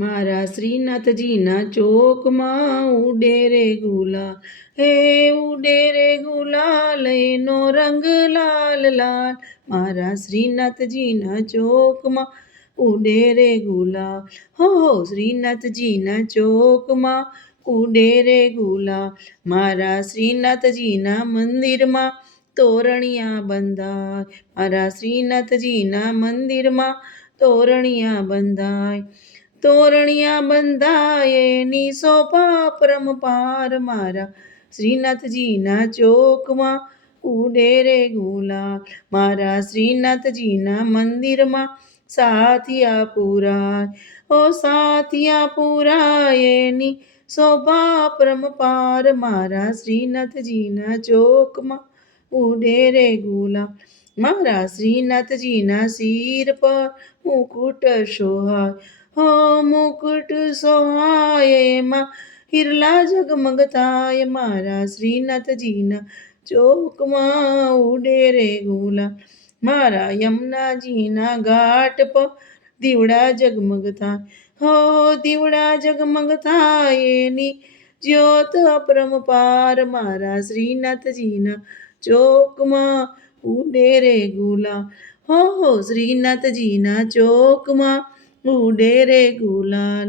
મારા શ્રીનાથજીના ચોકમાં ઉડે રે ગુલાલ, હે ઉડે રે ગુલાલ, એનો રંગ લાલ લાલ. મારા શ્રીનાથજીના ચોકમાં ઉડે રે ગુલાલ, હો શ્રીનાથજીના ચોકમાં ઉડે રે ગુલાલ. મારા શ્રીનાથજીના મંદિરમાં તોરણિયા બંધાય, મારા શ્રીનાથજીના મંદિરમાં તોરણિયા બંધાય. તોરણિયા બંધાય એની શોભા પરંપાર, મારા શ્રીનાથજીના ચોકમાં ઉડે રે ગુલાલ. મારા શ્રીનાથજીના મંદિરમાં સાથિયા પુરાય, ઓ સાથિયા પુરાય એની શોભા પરંપાર, મારા શ્રીનાથજીના ચોકમાં ઉડે રે ગુલાલ. મારા શ્રીનાથજીના શિર પર મુકુટ શોહાય, હો મુકુટ સોહાય એમાં હિરલા ઝગમગ થાય, મારા શ્રીનાથજીના ચોકમાં ઉડે રે ગુલાલ. મારા યમુનાજીના ઘાટ પર દીવડા ઝગમગ થાય, હો દીવડા ઝગમગ થાય એની જ્યોત અપરંપાર, મારા શ્રીનાથજીના ચોકમાં ઉડે રે ગુલાલ, હો શ્રીનાથજીના ચોકમાં ઉડે રે ગુલાલ.